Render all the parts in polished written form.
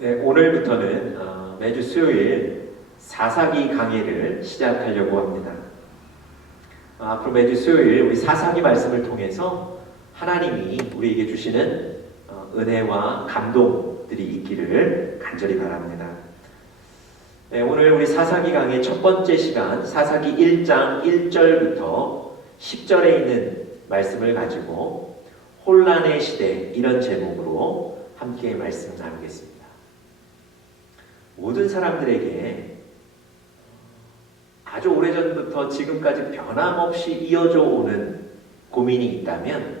네, 오늘부터는 매주 수요일 사사기 강의를 시작하려고 합니다. 앞으로 매주 수요일 우리 사사기 말씀을 통해서 하나님이 우리에게 주시는 은혜와 감동들이 있기를 간절히 바랍니다. 네, 오늘 우리 사사기 강의 첫 번째 시간 사사기 1장 1절부터 10절에 있는 말씀을 가지고 혼란의 시대, 이런 제목으로 함께 말씀 나누겠습니다. 모든 사람들에게 아주 오래전부터 지금까지 변함없이 이어져 오는 고민이 있다면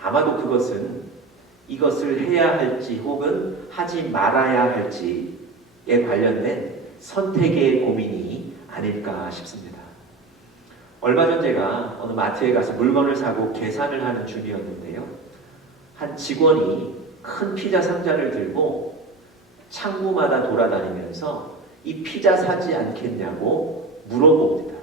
아마도 그것은 이것을 해야 할지 혹은 하지 말아야 할지에 관련된 선택의 고민이 아닐까 싶습니다. 얼마 전 제가 어느 마트에 가서 물건을 사고 계산을 하는 중이었는데요. 한 직원이 큰 피자 상자를 들고 창구마다 돌아다니면서 이 피자 사지 않겠냐고 물어봅니다.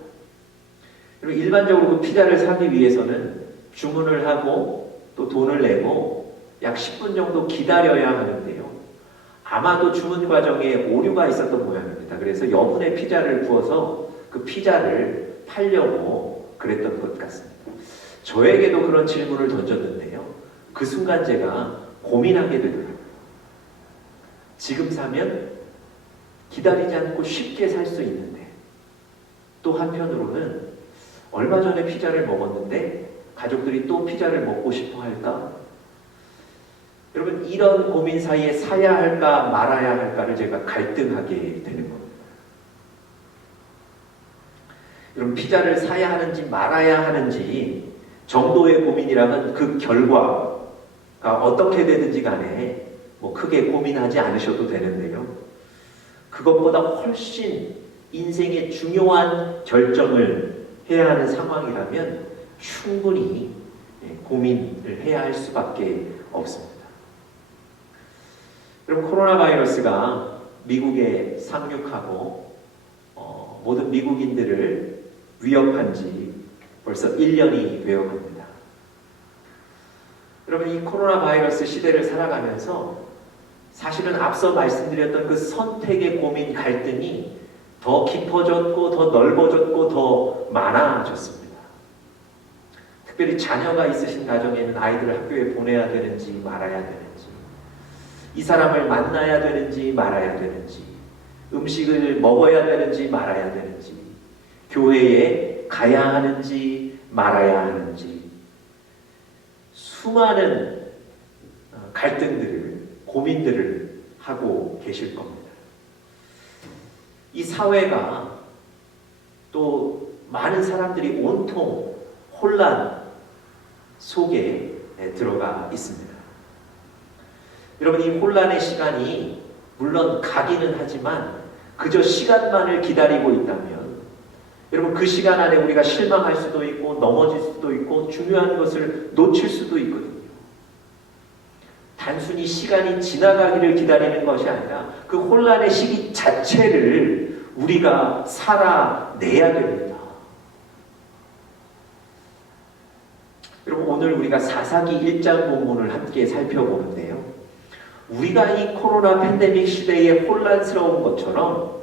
그리고 일반적으로 그 피자를 사기 위해서는 주문을 하고 또 돈을 내고 약 10분 정도 기다려야 하는데요. 아마도 주문 과정에 오류가 있었던 모양입니다. 그래서 여분의 피자를 구워서 그 피자를 팔려고 그랬던 것 같습니다. 저에게도 그런 질문을 던졌는데요. 그 순간 제가 고민하게 되더라고요. 지금 사면 기다리지 않고 쉽게 살 수 있는데, 또 한편으로는 얼마 전에 피자를 먹었는데 가족들이 또 피자를 먹고 싶어 할까? 여러분, 이런 고민 사이에 사야 할까 말아야 할까를 제가 갈등하게 되는 겁니다. 여러분, 피자를 사야 하는지 말아야 하는지 정도의 고민이라면 그 결과가 어떻게 되든지 간에 크게 고민하지 않으셔도 되는데요. 그것보다 훨씬 인생의 중요한 결정을 해야 하는 상황이라면 충분히 고민을 해야 할 수밖에 없습니다. 그럼 코로나 바이러스가 미국에 상륙하고 모든 미국인들을 위협한 지 벌써 1년이 되어 갑니다. 여러분, 이 코로나 바이러스 시대를 살아가면서 사실은 앞서 말씀드렸던 그 선택의 고민, 갈등이 더 깊어졌고 더 넓어졌고 더 많아졌습니다. 특별히 자녀가 있으신 가정에는 아이들을 학교에 보내야 되는지 말아야 되는지, 이 사람을 만나야 되는지 말아야 되는지, 음식을 먹어야 되는지 말아야 되는지, 교회에 가야 하는지 말아야 하는지, 수많은 갈등들을, 고민들을 하고 계실 겁니다. 이 사회가 또 많은 사람들이 온통 혼란 속에 들어가 있습니다. 여러분, 이 혼란의 시간이 물론 가기는 하지만 그저 시간만을 기다리고 있다면 여러분, 그 시간 안에 우리가 실망할 수도 있고 넘어질 수도 있고 중요한 것을 놓칠 수도 있거든요. 단순히 시간이 지나가기를 기다리는 것이 아니라 그 혼란의 시기 자체를 우리가 살아내야 됩니다. 여러분, 오늘 우리가 사사기 1장 본문을 함께 살펴보는데요. 우리가 이 코로나 팬데믹 시대에 혼란스러운 것처럼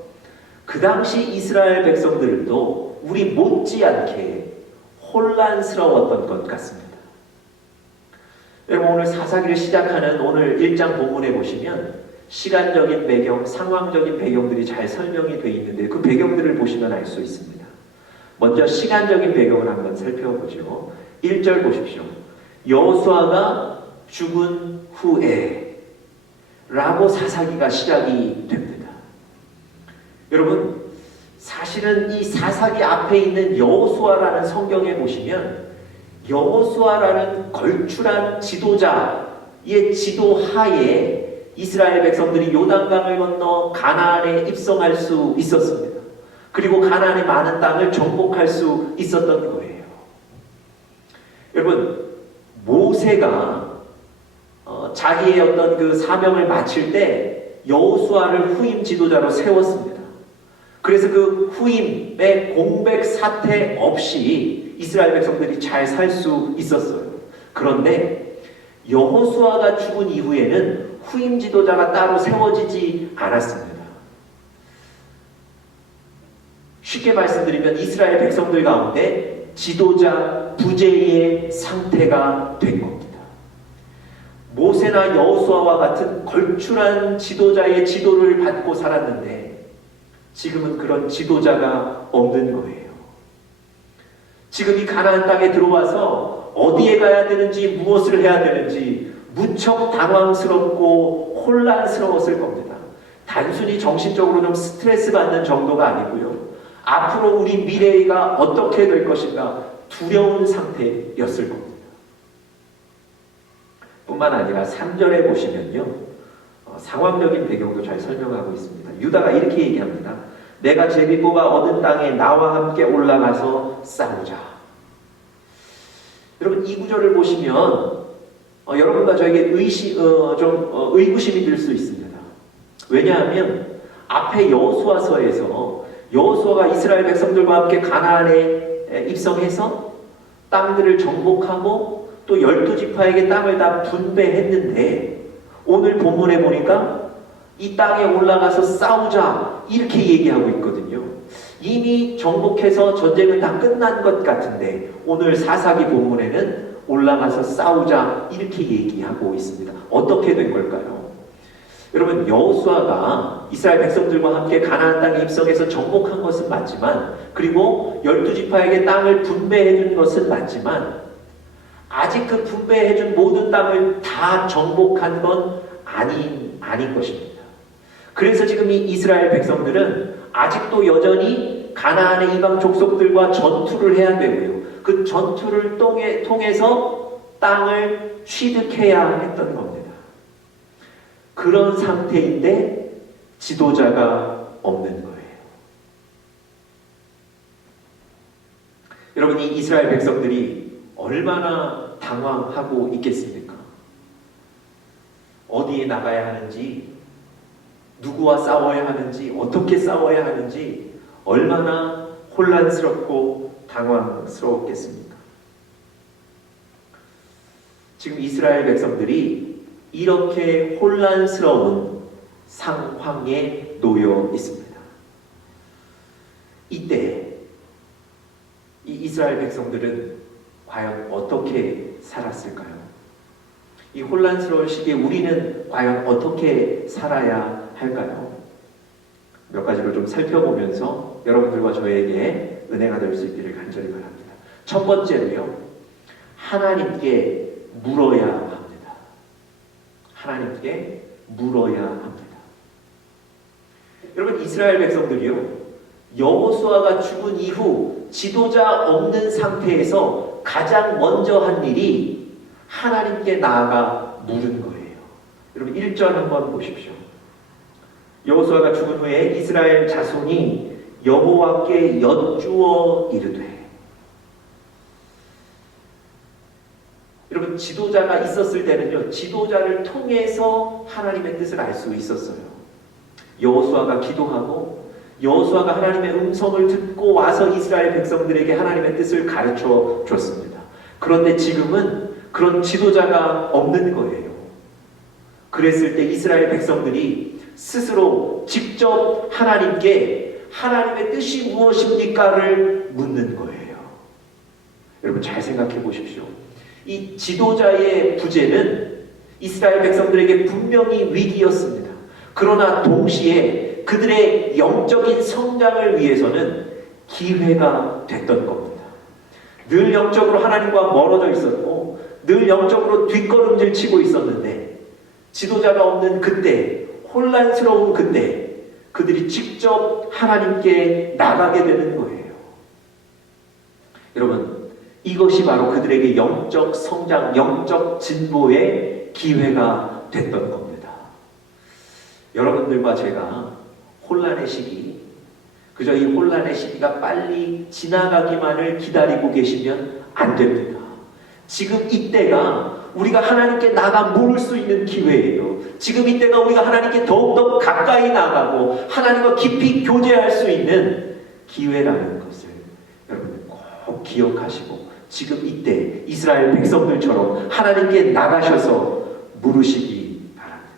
그 당시 이스라엘 백성들도 우리 못지않게 혼란스러웠던 것 같습니다. 여러분, 오늘 사사기를 시작하는 오늘 1장 본문에 보시면 시간적인 배경, 상황적인 배경들이 잘 설명이 되어 있는데 그 배경들을 보시면 알 수 있습니다. 먼저 시간적인 배경을 한번 살펴보죠. 1절 보십시오. 여호수아가 죽은 후에 라고 사사기가 시작이 됩니다. 여러분, 사실은 이 사사기 앞에 있는 여호수아라는 성경에 보시면 여호수아라는 걸출한 지도자의 지도하에 이스라엘 백성들이 요단강을 건너 가나안에 입성할 수 있었습니다. 그리고 가나안의 많은 땅을 정복할 수 있었던 거예요. 여러분, 모세가 자기의 어떤 그 사명을 마칠 때 여호수아를 후임 지도자로 세웠습니다. 그래서 그 후임의 공백 사태 없이 이스라엘 백성들이 잘 살 수 있었어요. 그런데 여호수아가 죽은 이후에는 후임 지도자가 따로 세워지지 않았습니다. 쉽게 말씀드리면 이스라엘 백성들 가운데 지도자 부재의 상태가 된 겁니다. 모세나 여호수아와 같은 걸출한 지도자의 지도를 받고 살았는데 지금은 그런 지도자가 없는 거예요. 지금 이 가나안 땅에 들어와서 어디에 가야 되는지 무엇을 해야 되는지 무척 당황스럽고 혼란스러웠을 겁니다. 단순히 정신적으로 좀 스트레스 받는 정도가 아니고요. 앞으로 우리 미래가 어떻게 될 것인가 두려운 상태였을 겁니다. 뿐만 아니라 3절에 보시면요. 상황적인 배경도 잘 설명하고 있습니다. 유다가 이렇게 얘기합니다. 내가 제비 뽑아 얻은 땅에 나와 함께 올라가서 싸우자. 여러분 이 구절을 보시면 여러분과 저에게 의구심이 들 수 있습니다. 왜냐하면 앞에 여호수아서에서 여호수아가 이스라엘 백성들과 함께 가나안에 입성해서 땅들을 정복하고 또 12지파에게 땅을 다 분배했는데 오늘 본문에 보니까 이 땅에 올라가서 싸우자 이렇게 얘기하고 있거든요. 이미 정복해서 전쟁은 다 끝난 것 같은데 오늘 사사기 본문에는 올라가서 싸우자 이렇게 얘기하고 있습니다. 어떻게 된 걸까요? 여러분 여호수아가 이스라엘 백성들과 함께 가나안 땅에 입성해서 정복한 것은 맞지만 그리고 12지파에게 땅을 분배해 준 것은 맞지만 아직 그 분배해 준 모든 땅을 다 정복한 건 아닌 것입니다. 그래서 지금 이 이스라엘 백성들은 아직도 여전히 가나안의 이방 족속들과 전투를 해야 되고요. 그 전투를 통해서 땅을 취득해야 했던 겁니다. 그런 상태인데 지도자가 없는 거예요. 여러분 이 이스라엘 백성들이 얼마나 당황하고 있겠습니까? 어디에 나가야 하는지, 누구와 싸워야 하는지, 어떻게 싸워야 하는지 얼마나 혼란스럽고 당황스러웠겠습니까? 지금 이스라엘 백성들이 이렇게 혼란스러운 상황에 놓여 있습니다. 이때 이 이스라엘 백성들은 과연 어떻게 살았을까요? 이 혼란스러운 시기에 우리는 과연 어떻게 살아야 할까요? 몇 가지를 좀 살펴보면서 여러분들과 저에게 은혜가 될 수 있기를 간절히 바랍니다. 첫 번째로요, 하나님께 물어야 합니다. 하나님께 물어야 합니다. 여러분 이스라엘 백성들이요, 여호수아가 죽은 이후 지도자 없는 상태에서 가장 먼저 한 일이 하나님께 나아가 물은 거예요. 여러분 1절 한번 보십시오. 여호수아가 죽은 후에 이스라엘 자손이 여호와께 여쭈어 이르되. 여러분 지도자가 있었을 때는요, 지도자를 통해서 하나님의 뜻을 알 수 있었어요. 여호수아가 기도하고 여호수아가 하나님의 음성을 듣고 와서 이스라엘 백성들에게 하나님의 뜻을 가르쳐 줬습니다. 그런데 지금은 그런 지도자가 없는 거예요. 그랬을 때 이스라엘 백성들이 스스로 직접 하나님께 하나님의 뜻이 무엇입니까를 묻는 거예요. 여러분 잘 생각해 보십시오. 이 지도자의 부재는 이스라엘 백성들에게 분명히 위기였습니다. 그러나 동시에 그들의 영적인 성장을 위해서는 기회가 됐던 겁니다. 늘 영적으로 하나님과 멀어져 있었고 늘 영적으로 뒷걸음질 치고 있었는데 지도자가 없는 그때, 혼란스러운 그때 그들이 직접 하나님께 나가게 되는 거예요. 여러분 이것이 바로 그들에게 영적 성장, 영적 진보의 기회가 됐던 겁니다. 여러분들과 제가 혼란의 시기, 그저 이 혼란의 시기가 빨리 지나가기만을 기다리고 계시면 안 됩니다. 지금 이때가 우리가 하나님께 나가 물을 수 있는 기회예요. 지금 이때가 우리가 하나님께 더욱더 가까이 나가고 하나님과 깊이 교제할 수 있는 기회라는 것을 여러분 꼭 기억하시고 지금 이때 이스라엘 백성들처럼 하나님께 나가셔서 물으시기 바랍니다.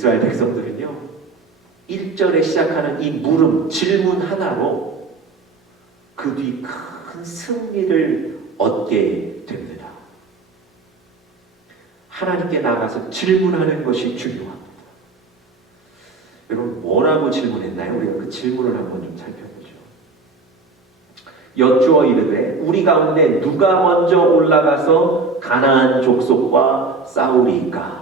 이스라엘 백성들은요, 1절에 시작하는 이 물음, 질문 하나로 그 뒤 큰 승리를 얻게 됩니다. 하나님께 나가서 질문하는 것이 중요합니다. 여러분, 뭐라고 질문했나요? 우리가 그 질문을 한번 좀 살펴보죠. 여쭈어 이르되 우리 가운데 누가 먼저 올라가서 가나안 족속과 싸우리이까?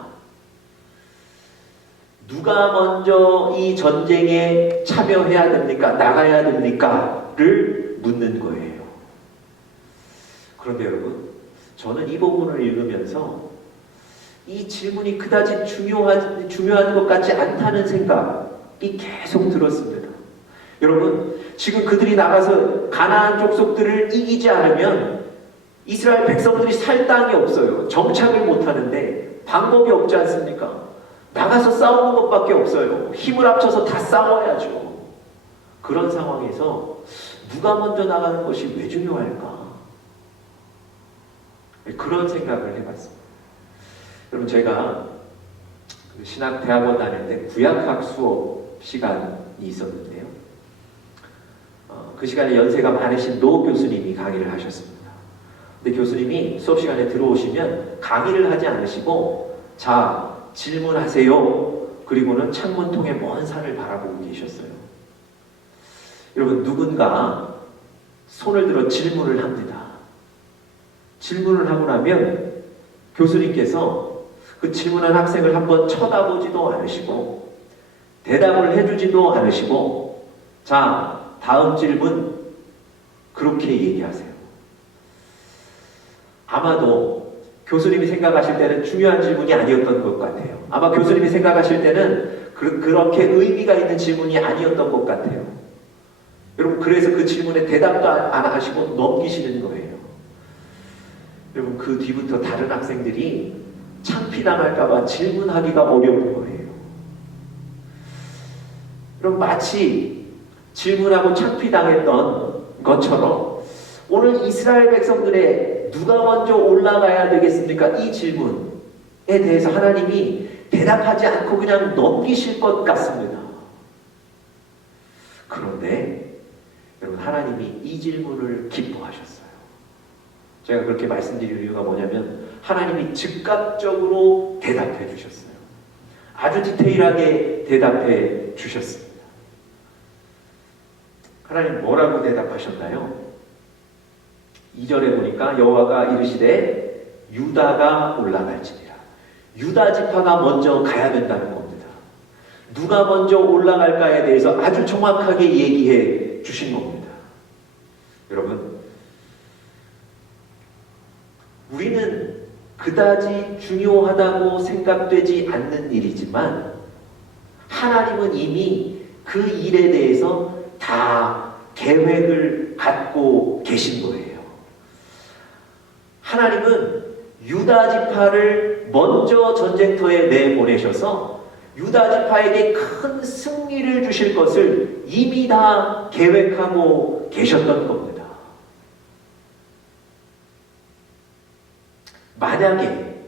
누가 먼저 이 전쟁에 참여해야 됩니까? 나가야 됩니까? 를 묻는 거예요. 그런데 여러분, 저는 이 부분을 읽으면서 이 질문이 그다지 중요한 것 같지 않다는 생각이 계속 들었습니다. 여러분, 지금 그들이 나가서 가나안 족속들을 이기지 않으면 이스라엘 백성들이 살 땅이 없어요. 정착을 못하는데 방법이 없지 않습니까? 나가서 싸우는 것밖에 없어요. 힘을 합쳐서 다 싸워야죠. 그런 상황에서 누가 먼저 나가는 것이 왜 중요할까? 그런 생각을 해봤습니다. 여러분, 제가 신학대학원 다닐 때 구약학 수업 시간이 있었는데요. 그 시간에 연세가 많으신 노 교수님이 강의를 하셨습니다. 근데 교수님이 수업 시간에 들어오시면 강의를 하지 않으시고, 자, 질문하세요. 그리고는 창문 통해 먼 산을 바라보고 계셨어요. 여러분, 누군가 손을 들어 질문을 합니다. 질문을 하고 나면 교수님께서 그 질문한 학생을 한번 쳐다보지도 않으시고 대답을 해주지도 않으시고, 자, 다음 질문, 그렇게 얘기하세요. 아마도 교수님이 생각하실 때는 중요한 질문이 아니었던 것 같아요. 아마 교수님이 생각하실 때는 그렇게 의미가 있는 질문이 아니었던 것 같아요. 여러분, 그래서 그 질문에 대답도 안 하시고 넘기시는 거예요. 여러분, 그 뒤부터 다른 학생들이 창피당할까봐 질문하기가 어려운 거예요. 여러분, 마치 질문하고 창피당했던 것처럼 오늘 이스라엘 백성들의 누가 먼저 올라가야 되겠습니까? 이 질문에 대해서 하나님이 대답하지 않고 그냥 넘기실 것 같습니다. 그런데 여러분, 하나님이 이 질문을 기뻐하셨어요. 제가 그렇게 말씀드릴 이유가 뭐냐면 하나님이 즉각적으로 대답해 주셨어요. 아주 디테일하게 대답해 주셨습니다. 하나님 뭐라고 대답하셨나요? 2절에 보니까 여호와가 이르시되 유다가 올라갈지니라. 유다 지파가 먼저 가야 된다는 겁니다. 누가 먼저 올라갈까에 대해서 아주 정확하게 얘기해 주신 겁니다. 여러분, 우리는 그다지 중요하다고 생각되지 않는 일이지만 하나님은 이미 그 일에 대해서 다 계획을 갖고 계신 거예요. 하나님은 유다 지파를 먼저 전쟁터에 내보내셔서 유다 지파에게 큰 승리를 주실 것을 이미 다 계획하고 계셨던 겁니다. 만약에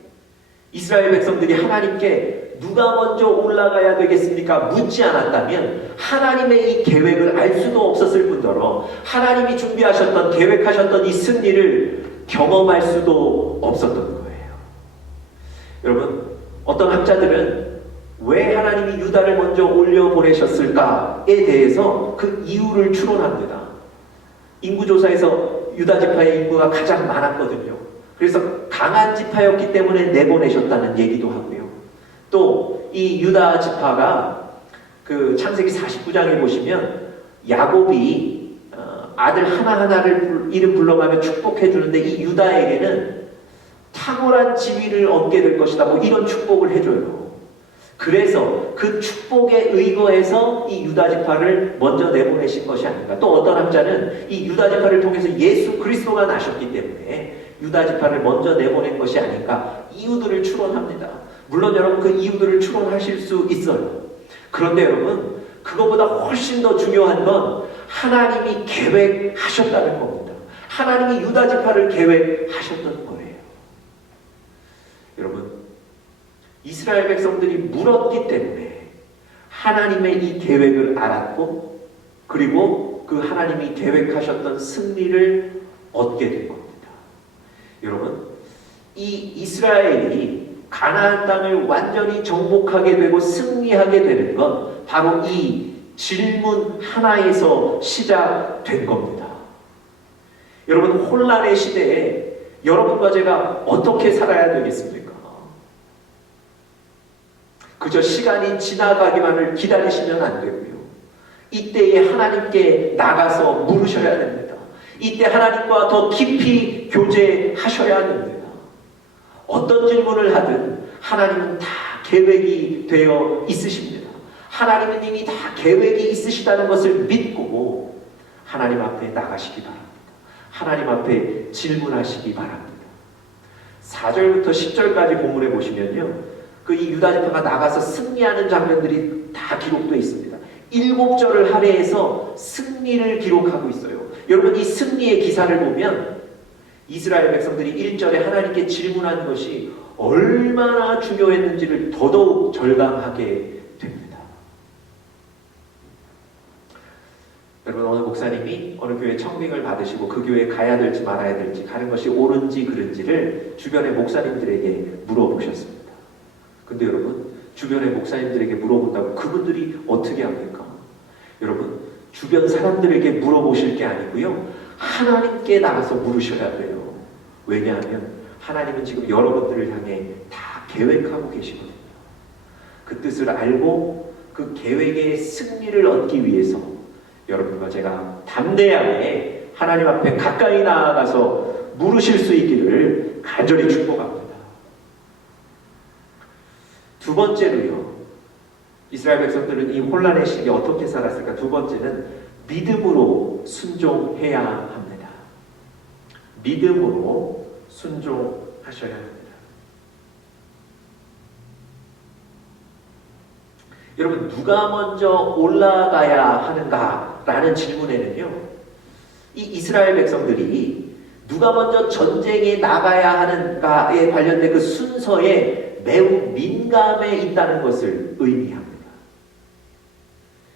이스라엘 백성들이 하나님께 누가 먼저 올라가야 되겠습니까? 묻지 않았다면 하나님의 이 계획을 알 수도 없었을 뿐더러 하나님이 준비하셨던, 계획하셨던 이 승리를 경험할 수도 없었던 거예요. 여러분, 어떤 학자들은 왜 하나님이 유다를 먼저 올려보내셨을까에 대해서 그 이유를 추론합니다. 인구조사에서 유다 지파의 인구가 가장 많았거든요. 그래서 강한 지파였기 때문에 내보내셨다는 얘기도 하고요. 또 이 유다 지파가 그 창세기 49장에 보시면 야곱이 아들 하나하나를 이름 불러가며 축복해 주는데 이 유다에게는 탁월한 지위를 얻게 될 것이다, 뭐 이런 축복을 해줘요. 그래서 그 축복에 의거해서 이 유다 지파를 먼저 내보내신 것이 아닌가. 또 어떤 학자는 이 유다 지파를 통해서 예수 그리스도가 나셨기 때문에 유다 지파를 먼저 내보낸 것이 아닌가, 이유들을 추론합니다. 물론 여러분, 그 이유들을 추론하실 수 있어요. 그런데 여러분, 그것보다 훨씬 더 중요한 건 하나님이 계획하셨다는 겁니다. 하나님이 유다 지파를 계획하셨던 거예요. 여러분, 이스라엘 백성들이 물었기 때문에 하나님의 이 계획을 알았고 그리고 그 하나님이 계획하셨던 승리를 얻게 된 겁니다. 여러분, 이 이스라엘이 가나안 땅을 완전히 정복하게 되고 승리하게 되는 건 바로 이 질문 하나에서 시작된 겁니다. 여러분, 혼란의 시대에 여러분과 제가 어떻게 살아야 되겠습니까? 그저 시간이 지나가기만을 기다리시면 안 되고요. 이때에 하나님께 나가서 물으셔야 됩니다. 이때 하나님과 더 깊이 교제하셔야 됩니다. 어떤 질문을 하든 하나님은 다 계획이 되어 있으십니다. 하나님은 이미 다 계획이 있으시다는 것을 믿고 하나님 앞에 나가시기 바랍니다. 하나님 앞에 질문하시기 바랍니다. 4절부터 10절까지 본문에 보시면요, 그 이 유다 지파가 나가서 승리하는 장면들이 다 기록되어 있습니다. 7절을 할애해서 승리를 기록하고 있어요. 여러분, 이 승리의 기사를 보면 이스라엘 백성들이 1절에 하나님께 질문한 것이 얼마나 중요했는지를 더더욱 절감하게 됩니다. 여러분, 어느 목사님이 어느 교회 청빙을 받으시고 그 교회에 가야 될지 말아야 될지, 가는 것이 옳은지 그른지를 주변의 목사님들에게 물어보셨습니다. 근데 여러분, 주변의 목사님들에게 물어본다고 그분들이 어떻게 합니까? 여러분, 주변 사람들에게 물어보실 게 아니고요, 하나님께 나가서 물으셔야 돼요. 왜냐하면 하나님은 지금 여러분들을 향해 다 계획하고 계시거든요. 그 뜻을 알고 그 계획의 승리를 얻기 위해서 여러분과 제가 담대하게 하나님 앞에 가까이 나아가서 물으실 수 있기를 간절히 축복합니다. 두 번째로요, 이스라엘 백성들은 이 혼란의 시기에 어떻게 살았을까? 두 번째는 믿음으로 순종해야 합니다. 믿음으로 순종하셔야 합니다. 여러분, 누가 먼저 올라가야 하는가라는 질문에는요, 이 이스라엘 백성들이 누가 먼저 전쟁에 나가야 하는가에 관련된 그 순서에 매우 민감해 있다는 것을 의미합니다.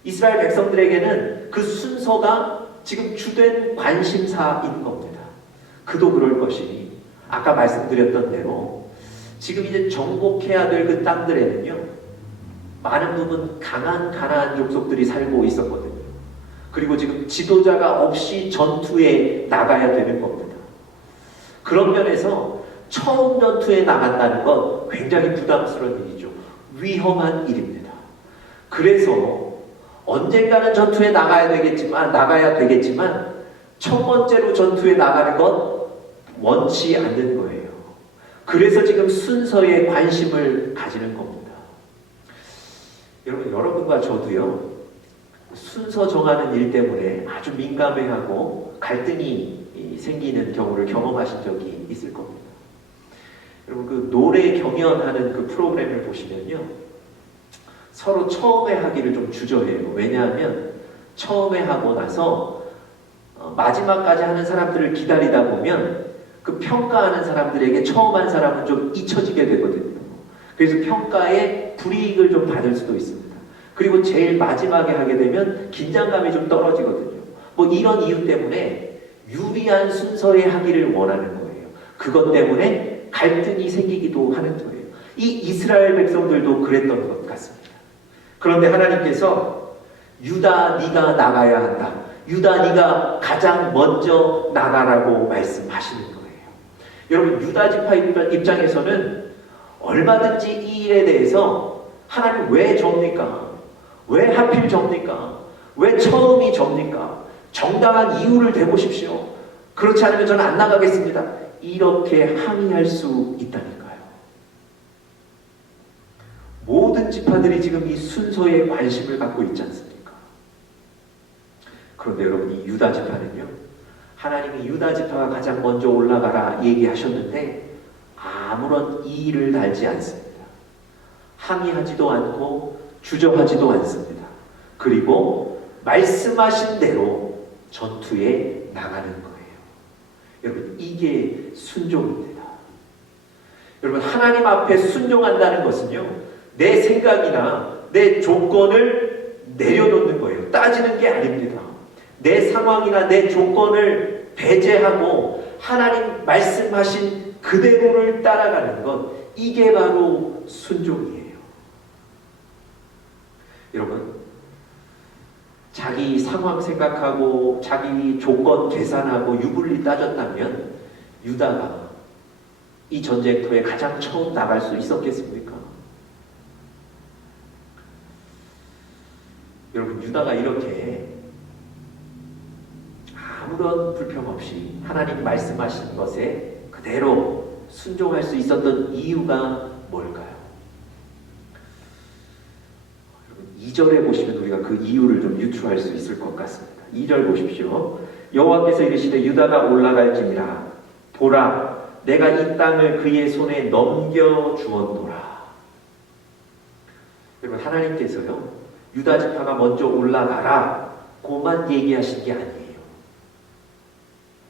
이스라엘 백성들에게는 그 순서가 지금 주된 관심사인 겁니다. 그도 그럴 것이니 아까 말씀드렸던 대로 지금 이제 정복해야 될 그 땅들에는요, 많은 부분 강한 가나안 족속들이 살고 있었거든요. 그리고 지금 지도자가 없이 전투에 나가야 되는 겁니다. 그런 면에서 처음 전투에 나간다는 건 굉장히 부담스러운 일이죠. 위험한 일입니다. 그래서 언젠가는 전투에 나가야 되겠지만 첫 번째로 전투에 나가는 건 원치 않는 거예요. 그래서 지금 순서에 관심을 가지는 겁니다. 여러분과 저도요, 순서 정하는 일 때문에 아주 민감해하고 갈등이 생기는 경우를 경험하신 적이 있을 겁니다. 여러분, 그 노래 경연하는 그 프로그램을 보시면요, 서로 처음에 하기를 좀 주저해요. 왜냐하면 처음에 하고 나서 마지막까지 하는 사람들을 기다리다 보면 그 평가하는 사람들에게 처음 한 사람은 좀 잊혀지게 되거든요. 그래서 평가에 불이익을 좀 받을 수도 있습니다. 그리고 제일 마지막에 하게 되면 긴장감이 좀 떨어지거든요. 뭐 이런 이유 때문에 유리한 순서에 하기를 원하는 거예요. 그것 때문에 갈등이 생기기도 하는 거예요. 이 이스라엘 백성들도 그랬던 것 같습니다. 그런데 하나님께서 유다, 네가 나가야 한다. 유다, 네가 가장 먼저 나가라고 말씀하시는 거예요. 여러분, 유다 지파 입장에서는 얼마든지 이 일에 대해서 하나님 왜 접니까? 왜 하필 접니까? 왜 처음이 접니까? 정당한 이유를 대보십시오. 그렇지 않으면 저는 안 나가겠습니다. 이렇게 항의할 수 있다니까요. 모든 지파들이 지금 이 순서에 관심을 갖고 있지 않습니까? 그런데 여러분, 이 유다 지파는요, 하나님이 유다 지파가 가장 먼저 올라가라 얘기하셨는데 아무런 이의를 달지 않습니다. 항의하지도 않고 주저하지도 않습니다. 그리고 말씀하신 대로 전투에 나가는 거예요. 여러분, 이게 순종입니다. 여러분, 하나님 앞에 순종한다는 것은요, 내 생각이나 내 조건을 내려놓는 거예요. 따지는 게 아닙니다. 내 상황이나 내 조건을 배제하고 하나님 말씀하신 그대로를 따라가는 것, 이게 바로 순종이에요. 여러분, 자기 상황 생각하고 자기 조건 계산하고 유불리 따졌다면 유다가 이 전쟁터에 가장 처음 나갈 수 있었겠습니까? 여러분, 유다가 이렇게 아무런 불평 없이 하나님 말씀하신 것에 그대로 순종할 수 있었던 이유가 뭘까요? 여러분, 2절에 보시면 우리가 그 이유를 좀 유추할 수 있을 것 같습니다. 2절 보십시오. 여호와께서 이르시되 유다가 올라갈지니라. 보라, 내가 이 땅을 그의 손에 넘겨 주었노라. 여러분, 하나님께서요, 유다 지파가 먼저 올라가라 고만 얘기하신 게 아니에요.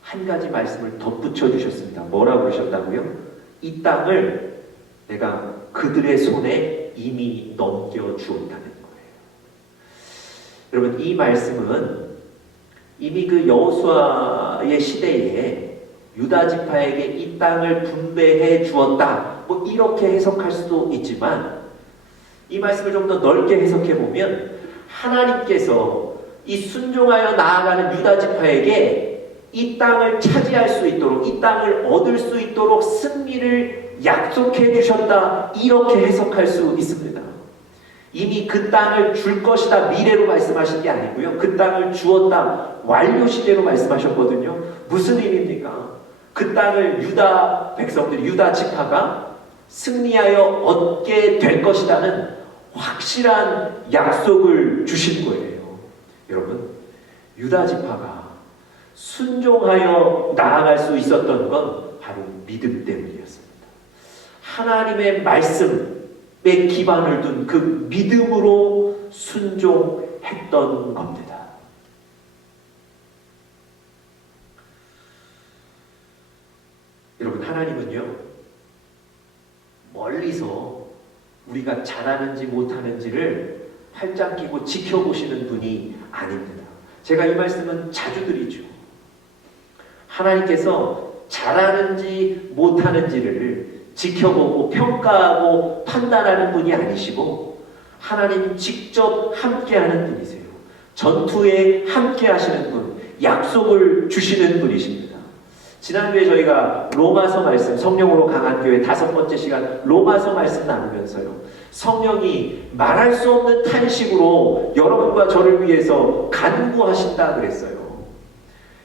한 가지 말씀을 덧붙여 주셨습니다. 뭐라고 그러셨다고요? 이 땅을 내가 그들의 손에 이미 넘겨 주었다는 거예요. 여러분, 이 말씀은 이미 그 여호수아의 시대에 유다 지파에게 이 땅을 분배해 주었다, 뭐 이렇게 해석할 수도 있지만, 이 말씀을 좀 더 넓게 해석해 보면 하나님께서 이 순종하여 나아가는 유다 지파에게 이 땅을 차지할 수 있도록, 이 땅을 얻을 수 있도록 승리를 약속해 주셨다, 이렇게 해석할 수 있습니다. 이미 그 땅을 줄 것이다, 미래로 말씀하신 게 아니고요, 그 땅을 주었다, 완료 시제로 말씀하셨거든요. 무슨 의미입니까? 그 땅을 유다 백성들, 유다 지파가 승리하여 얻게 될 것이라는 확실한 약속을 주신 거예요. 여러분, 유다 지파가 순종하여 나아갈 수 있었던 건 바로 믿음 때문이었습니다. 하나님의 말씀에 기반을 둔 그 믿음으로 순종했던 겁니다. 여러분, 하나님은요, 멀리서 우리가 잘하는지 못하는지를 팔짱 끼고 지켜보시는 분이 아닙니다. 제가 이 말씀은 자주 드리죠. 하나님께서 잘하는지 못하는지를 지켜보고 평가하고 판단하는 분이 아니시고, 하나님 직접 함께하는 분이세요. 전투에 함께하시는 분, 약속을 주시는 분이십니다. 지난주에 저희가 로마서 말씀, 성령으로 강한 교회 5번째 시간 로마서 말씀 나누면서요, 성령이 말할 수 없는 탄식으로 여러분과 저를 위해서 간구하신다 그랬어요.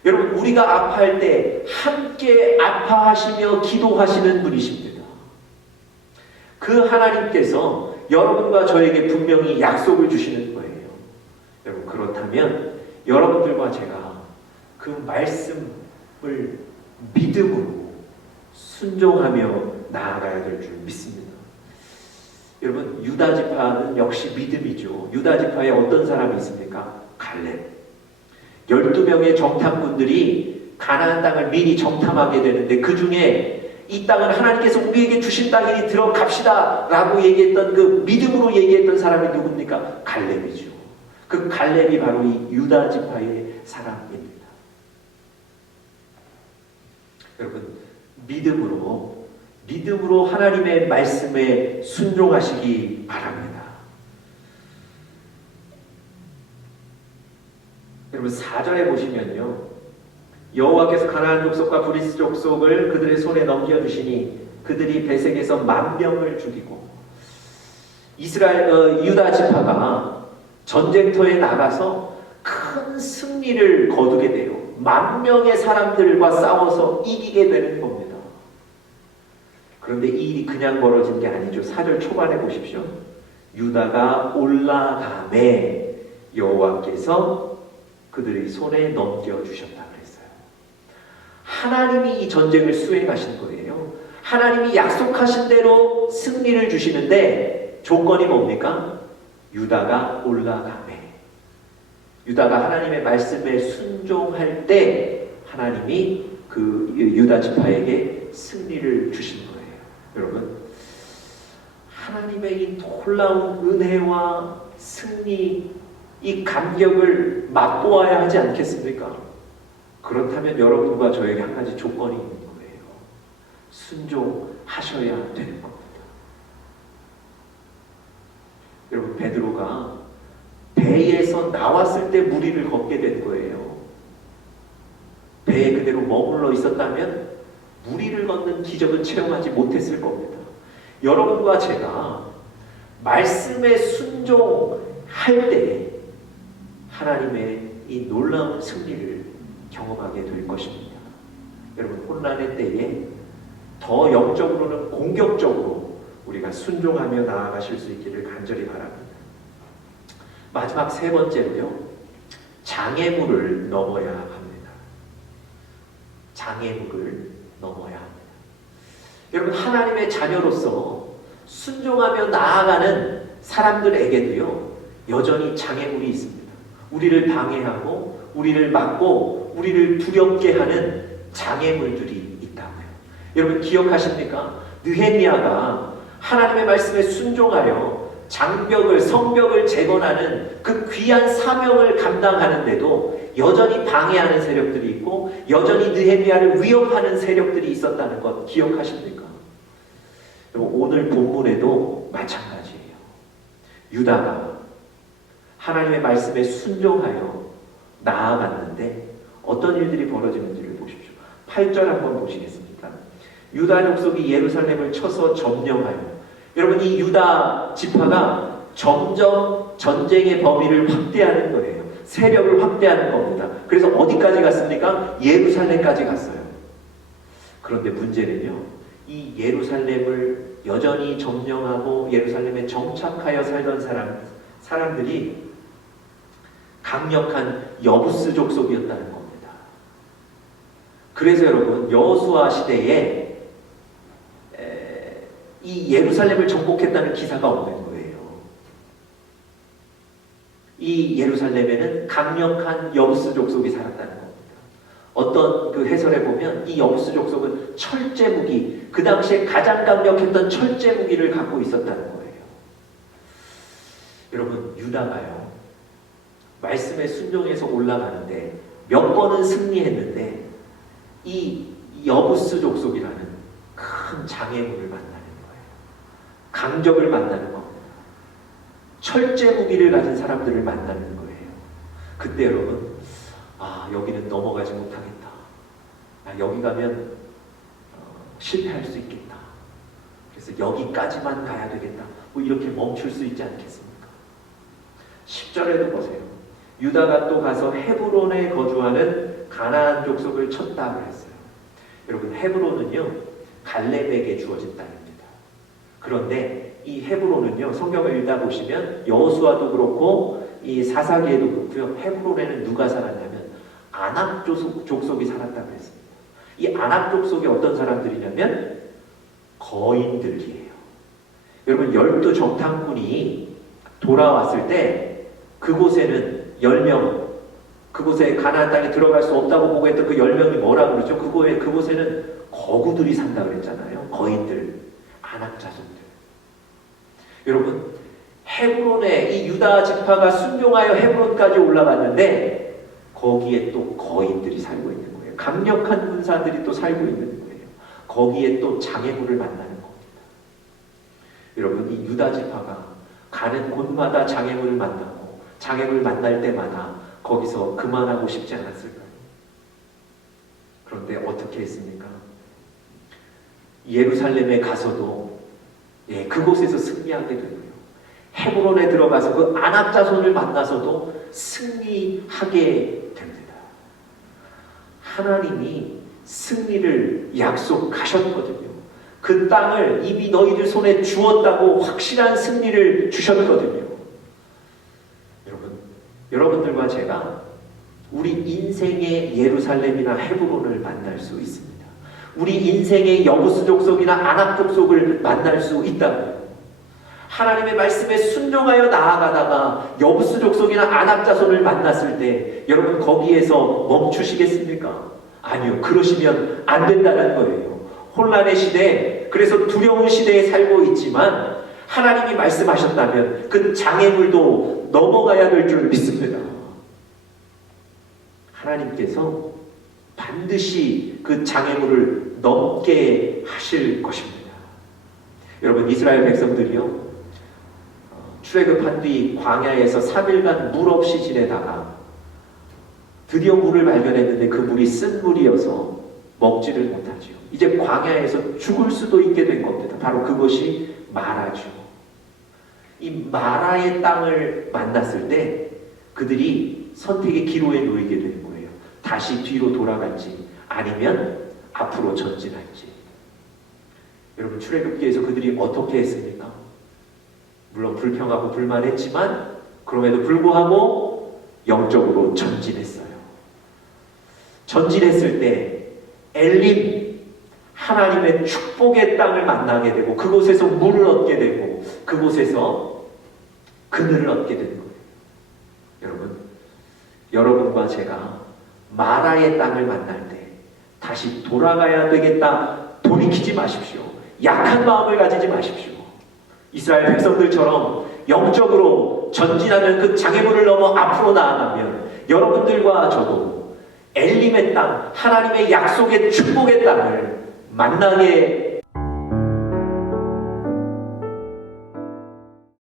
여러분, 우리가 아파할 때 함께 아파하시며 기도하시는 분이십니다. 그 하나님께서 여러분과 저에게 분명히 약속을 주시는 거예요. 여러분, 그렇다면 여러분들과 제가 그 말씀을 믿음으로 순종하며 나아가야 될 줄 믿습니다. 여러분, 유다 지파는 역시 믿음이죠. 유다 지파에 어떤 사람이 있습니까? 갈렙. 12명의 정탐꾼들이 가나안 땅을 미리 정탐하게 되는데, 그 중에 이 땅은 하나님께서 우리에게 주신 땅이니 들어갑시다 라고 얘기했던, 그 믿음으로 얘기했던 사람이 누굽니까? 갈렙이죠. 그 갈렙이 바로 이 유다 지파의 사람입니다. 여러분, 믿음으로 하나님의 말씀에 순종하시기 바랍니다. 여러분, 4절에 보시면요, 여호와께서 가나안 족속과 브리스 족속을 그들의 손에 넘겨주시니 그들이 베색에서 10,000명을 죽이고, 유다 지파가 전쟁터에 나가서 큰 승리를 거두게 돼요. 10,000명의 사람들과 싸워서 이기게 되는 겁니다. 그런데 이 일이 그냥 벌어진 게 아니죠. 4절 초반에 보십시오. 유다가 올라가매 여호와께서 그들의 손에 넘겨주셨다 그랬어요. 하나님이 이 전쟁을 수행하신 거예요. 하나님이 약속하신 대로 승리를 주시는데 조건이 뭡니까? 유다가 올라가매. 유다가 하나님의 말씀에 순종할 때 하나님이 그 유다 지파에게 승리를 주신 거예요. 여러분, 하나님의 이 놀라운 은혜와 승리, 이 감격을 맛보아야 하지 않겠습니까? 그렇다면 여러분과 저에게 한 가지 조건이 있는 거예요. 순종하셔야 되는 겁니다. 여러분, 베드로가 배에서 나왔을 때 무리를 걷게 된 거예요. 배에 그대로 머물러 있었다면 무리를 걷는 기적은 체험하지 못했을 겁니다. 여러분과 제가 말씀에 순종할 때 하나님의 이 놀라운 승리를 경험하게 될 것입니다. 여러분, 혼란의 때에 더 영적으로는 공격적으로 우리가 순종하며 나아가실 수 있기를 간절히 바랍니다. 마지막 세 번째로요, 장애물을 넘어야 합니다. 장애물을 넘어야 합니다. 여러분, 하나님의 자녀로서 순종하며 나아가는 사람들에게도요, 여전히 장애물이 있습니다. 우리를 방해하고 우리를 막고 우리를 두렵게 하는 장애물들이 있다고요. 여러분, 기억하십니까? 느헤미야가 하나님의 말씀에 순종하여 장벽을, 성벽을 재건하는 그 귀한 사명을 감당하는데도 여전히 방해하는 세력들이 있고 여전히 느헤미야를 위협하는 세력들이 있었다는 것 기억하십니까? 오늘 본문에도 마찬가지예요. 유다가 하나님의 말씀에 순종하여 나아갔는데 어떤 일들이 벌어지는지를 보십시오. 8절 한번 보시겠습니까? 유다 족속이 예루살렘을 쳐서 점령하여, 여러분, 이 유다 지파가 점점 전쟁의 범위를 확대하는 거예요. 세력을 확대하는 겁니다. 그래서 어디까지 갔습니까? 예루살렘까지 갔어요. 그런데 문제는요, 이 예루살렘을 여전히 점령하고 예루살렘에 정착하여 살던 사람들이 강력한 여부스 족속이었다는 겁니다. 그래서 여러분, 여호수아 시대에 이 예루살렘을 정복했다는 기사가 없는 거예요. 이 예루살렘에는 강력한 여부스 족속이 살았다는 겁니다. 어떤 그 해설에 보면 이 여부스 족속은 철제 무기, 그 당시에 가장 강력했던 철제 무기를 갖고 있었다는 거예요. 여러분, 유다가요, 말씀에 순종해서 올라가는데 몇 번은 승리했는데 이 여부스 족속이라는 큰 장애물을 만나는 거예요. 강적을 만나는 겁니다. 철제 무기를 가진 사람들을 만나는 거예요. 그때 여러분, 여기는 넘어가지 못하겠다. 여기 가면 실패할 수 있겠다. 그래서 여기까지만 가야 되겠다. 뭐 이렇게 멈출 수 있지 않겠습니까? 10절에도 보세요. 유다가 또 가서 헤브론에 거주하는 가나안 족속을 쳤다 그랬어요. 여러분, 헤브론은요, 갈렙에게 주어진 땅입니다. 그런데 이 헤브론은요, 성경을 읽다 보시면 여호수아도 그렇고 이 사사기에도 그렇고요, 헤브론에는 누가 살았냐면 아낙 족속이 살았다 그랬습니다. 이 아낙 족속이 어떤 사람들이냐면 거인들이에요. 여러분, 12 정탐꾼이 돌아왔을 때 그곳에는 10명, 그곳에 가나안 땅에 들어갈 수 없다고 보고 했던 그 10명이 뭐라 그러죠? 그곳에는 거구들이 산다 그랬잖아요. 거인들, 아낙 자손들. 여러분, 헤브론에 이 유다 지파가 순종하여 헤브론까지 올라갔는데 거기에 또 거인들이 살고 있는 거예요. 강력한 군사들이 또 살고 있는 거예요. 거기에 또 장애물을 만나는 겁니다. 여러분, 이 유다 지파가 가는 곳마다 장애물을 만나고 장애물을 만날 때마다 거기서 그만하고 싶지 않았을까요? 그런데 어떻게 했습니까? 예루살렘에 가서도 그곳에서 승리하게 되고요. 헤브론에 들어가서 그 아낙 자손을 만나서도 승리하게 됩니다. 하나님이 승리를 약속하셨거든요. 그 땅을 이미 너희들 손에 주었다고 확실한 승리를 주셨거든요. 여러분들과 제가 우리 인생의 예루살렘이나 헤브론을 만날 수 있습니다. 우리 인생의 여부스 족속이나 아낙 족속을 만날 수 있다고요. 하나님의 말씀에 순종하여 나아가다가 여부스 족속이나 아낙 자손을 만났을 때 여러분, 거기에서 멈추시겠습니까? 아니요. 그러시면 안 된다는 거예요. 혼란의 시대에 그래서 두려운 시대에 살고 있지만 하나님이 말씀하셨다면 그 장애물도 넘어가야 될 줄 믿습니다. 하나님께서 반드시 그 장애물을 넘게 하실 것입니다. 여러분, 이스라엘 백성들이요, 출애굽한 뒤 광야에서 3일간 물 없이 지내다가 드디어 물을 발견했는데 그 물이 쓴 물이어서 먹지를 못하죠. 이제 광야에서 죽을 수도 있게 된 겁니다. 바로 그것이 마라죠. 이 마라의 땅을 만났을 때 그들이 선택의 기로에 놓이게 되는 거예요. 다시 뒤로 돌아갈지 아니면 앞으로 전진할지. 여러분, 출애굽기에서 그들이 어떻게 했습니까? 물론 불평하고 불만했지만 그럼에도 불구하고 영적으로 전진했어요. 전진했을 때 엘림, 하나님의 축복의 땅을 만나게 되고 그곳에서 물을 얻게 되고 그곳에서 그늘을 얻게 되는 거예요. 여러분, 여러분과 제가 마라의 땅을 만날 때 다시 돌아가야 되겠다 돌이키지 마십시오. 약한 마음을 가지지 마십시오. 이스라엘 백성들처럼 영적으로 전진하는 그 장애물을 넘어 앞으로 나아가면 여러분들과 저도 엘림의 땅, 하나님의 약속의 축복의 땅을 만나게